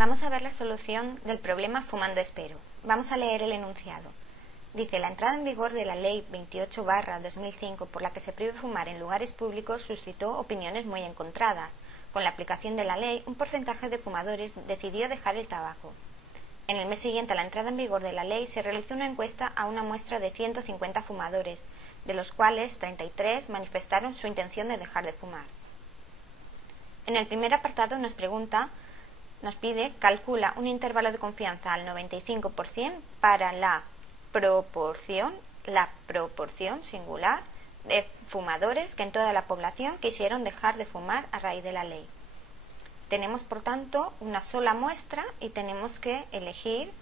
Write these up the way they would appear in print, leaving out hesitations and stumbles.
Vamos a ver la solución del problema fumando espero. Vamos a leer el enunciado. Dice, la entrada en vigor de la Ley 28/2005, por la que se prohíbe fumar en lugares públicos, suscitó opiniones muy encontradas. Con la aplicación de la ley, un porcentaje de fumadores decidió dejar el tabaco. En el mes siguiente a la entrada en vigor de la ley, se realizó una encuesta a una muestra de 150 fumadores, de los cuales 33 manifestaron su intención de dejar de fumar. En el primer apartado nos pide, calcula un intervalo de confianza al 95% para la proporción singular de fumadores que en toda la población quisieron dejar de fumar a raíz de la ley. Tenemos, por tanto, una sola muestra y tenemos que elegir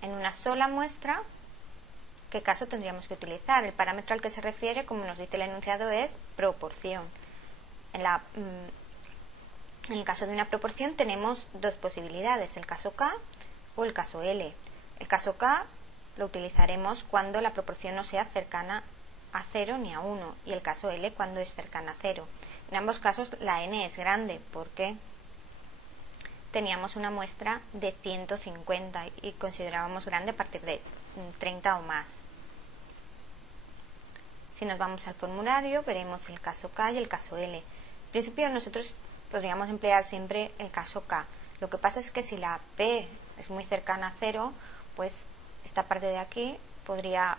en una sola muestra qué caso tendríamos que utilizar. El parámetro al que se refiere, como nos dice el enunciado, es proporción. En el caso de una proporción tenemos dos posibilidades, el caso K o el caso L. El caso K lo utilizaremos cuando la proporción no sea cercana a 0 ni a 1 y el caso L cuando es cercana a 0. En ambos casos la n es grande porque teníamos una muestra de 150 y considerábamos grande a partir de 30 o más. Si nos vamos al formulario veremos el caso K y el caso L. En principio nosotros podríamos emplear siempre el caso K. Lo que pasa es que si la P es muy cercana a 0, pues esta parte de aquí podría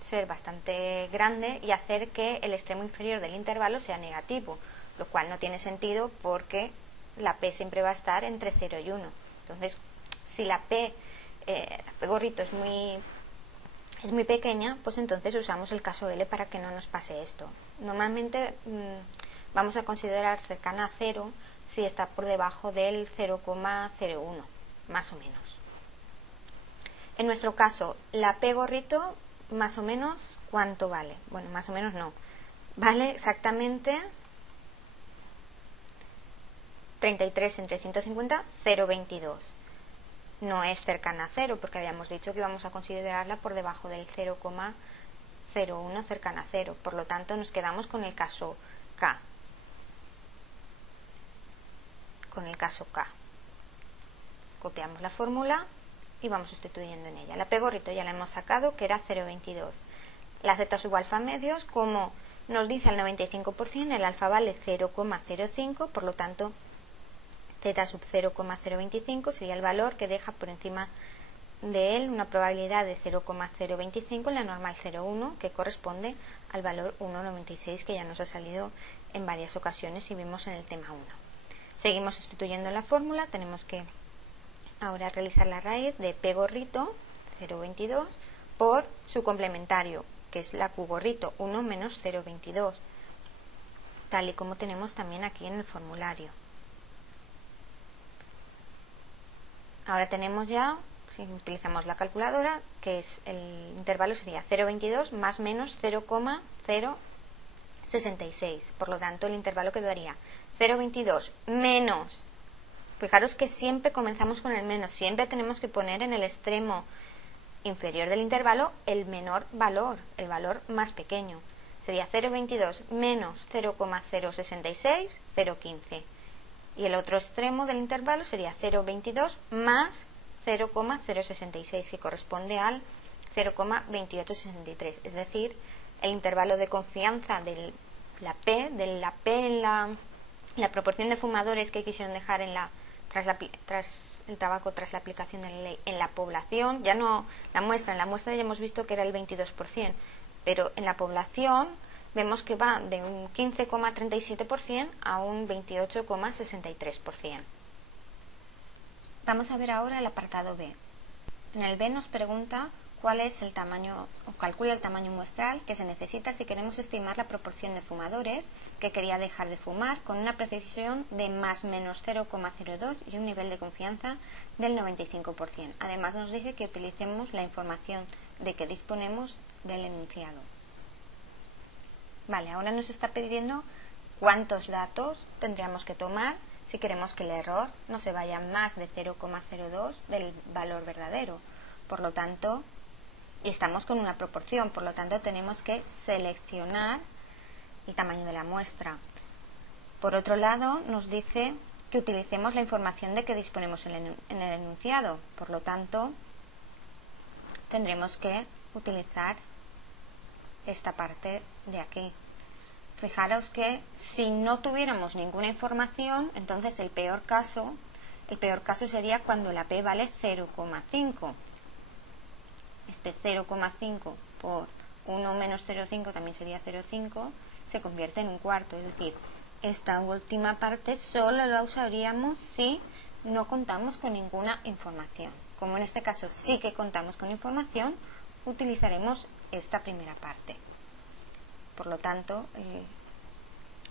ser bastante grande y hacer que el extremo inferior del intervalo sea negativo, lo cual no tiene sentido porque la P siempre va a estar entre 0 y 1. Entonces, si la P gorrito es muy pequeña, pues entonces usamos el caso L para que no nos pase esto. Normalmente vamos a considerar cercana a 0 si está por debajo del 0,01, más o menos. En nuestro caso, la P gorrito, más o menos, ¿cuánto vale? Bueno, más o menos no. Vale exactamente 33 entre 150, 0,22. No es cercana a 0 porque habíamos dicho que íbamos a considerarla por debajo del 0,01 cercana a 0. Por lo tanto, nos quedamos con el caso K. Copiamos la fórmula y vamos sustituyendo en ella. La P gorrito ya la hemos sacado, que era 0,22. La Z sub alfa medios, como nos dice al 95%, el alfa vale 0,05, por lo tanto, Z sub 0,025 sería el valor que deja por encima de él una probabilidad de 0,025 en la normal 0,1, que corresponde al valor 1,96 que ya nos ha salido en varias ocasiones y vimos en el tema 1. Seguimos sustituyendo la fórmula, tenemos que ahora realizar la raíz de P gorrito, 0,22, por su complementario, que es la Q gorrito, 1 menos 0,22, tal y como tenemos también aquí en el formulario. Ahora tenemos ya, si utilizamos la calculadora, que es el intervalo sería 0,22 más menos 0,066. Por lo tanto, el intervalo quedaría 0,22 menos. Fijaros que siempre comenzamos con el menos, siempre tenemos que poner en el extremo inferior del intervalo el menor valor, el valor más pequeño. Sería 0,22 menos 0,066, 0,15. Y el otro extremo del intervalo sería 0,22 más 0,066, que corresponde al 0,2863. Es decir, el intervalo de confianza de la P en la proporción de fumadores que quisieron dejar tras el tabaco tras la aplicación de la ley en la población, ya no la muestra, en la muestra ya hemos visto que era el 22%, pero en la población vemos que va de un 15,37% a un 28,63%. Vamos a ver ahora el apartado B. En el B nos pregunta cuál es el tamaño, o calcula el tamaño muestral que se necesita si queremos estimar la proporción de fumadores que quería dejar de fumar con una precisión de más menos 0,02 y un nivel de confianza del 95%. Además nos dice que utilicemos la información de que disponemos del enunciado. Vale, ahora nos está pidiendo cuántos datos tendríamos que tomar si queremos que el error no se vaya más de 0,02 del valor verdadero. Por lo tanto, y estamos con una proporción, por lo tanto tenemos que seleccionar el tamaño de la muestra. Por otro lado, nos dice que utilicemos la información de que disponemos en el enunciado. Por lo tanto, tendremos que utilizar esta parte de aquí. Fijaros que si no tuviéramos ninguna información, entonces el peor caso sería cuando la P vale 0,5. Este 0,5 por 1 menos 0,5 también sería 0,5, se convierte en un cuarto. Es decir, esta última parte solo la usaríamos si no contamos con ninguna información. Como en este caso sí que contamos con información, utilizaremos esta primera parte. Por lo tanto,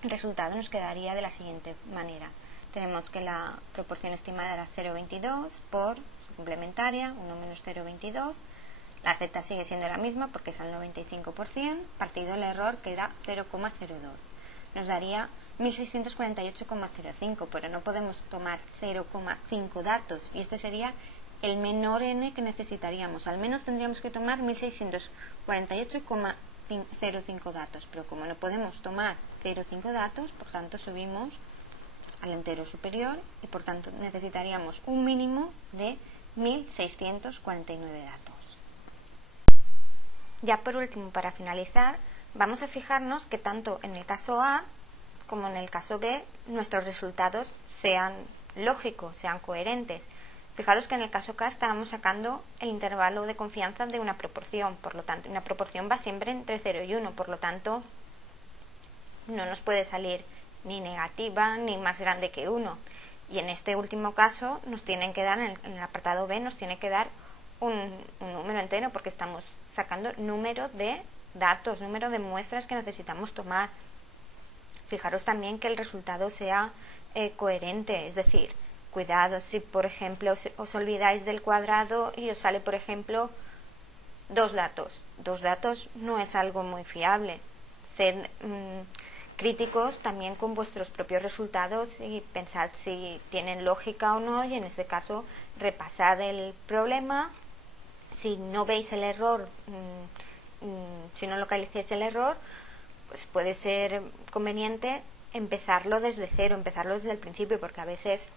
el resultado nos quedaría de la siguiente manera. Tenemos que la proporción estimada era 0,22 por su complementaria, 1 menos 0,22. La z sigue siendo la misma porque es al 95%, partido el error que era 0,02. Nos daría 1648,05, pero no podemos tomar 0,5 datos y este sería el menor n que necesitaríamos. Al menos tendríamos que tomar 1648,05 datos, pero como no podemos tomar 0,5 datos, por tanto subimos al entero superior y por tanto necesitaríamos un mínimo de 1649 datos. Ya por último, para finalizar, vamos a fijarnos que tanto en el caso A como en el caso B nuestros resultados sean lógicos, sean coherentes. Fijaros que en el caso K estábamos sacando el intervalo de confianza de una proporción, por lo tanto, una proporción va siempre entre 0 y 1, por lo tanto, no nos puede salir ni negativa ni más grande que 1. Y en este último caso nos tienen que dar, en el apartado B, nos tiene que dar un número entero porque estamos sacando número de datos, número de muestras que necesitamos tomar. Fijaros también que el resultado sea coherente, es decir, cuidado si por ejemplo os olvidáis del cuadrado y os sale por ejemplo dos datos no es algo muy fiable. Sed críticos también con vuestros propios resultados y pensad si tienen lógica o no, y en ese caso repasad el problema. Si no veis el error, si no localicéis el error, pues puede ser conveniente empezarlo desde cero, empezarlo desde el principio, porque a veces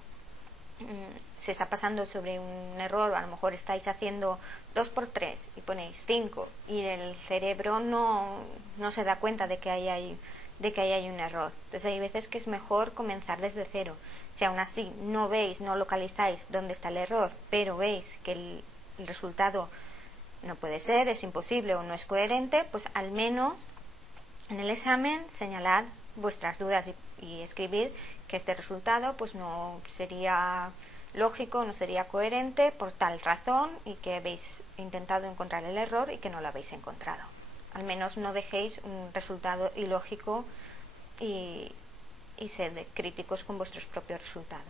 se está pasando sobre un error, o a lo mejor estáis haciendo 2 por 3 y ponéis 5 y el cerebro no se da cuenta de que ahí hay un error. Entonces hay veces que es mejor comenzar desde cero. Si aún así no veis, no localizáis dónde está el error, pero veis que el resultado no puede ser, es imposible o no es coherente, pues al menos en el examen señalad vuestras dudas y escribid que este resultado pues no sería lógico, no sería coherente por tal razón y que habéis intentado encontrar el error y que no lo habéis encontrado. Al menos no dejéis un resultado ilógico y sed críticos con vuestros propios resultados.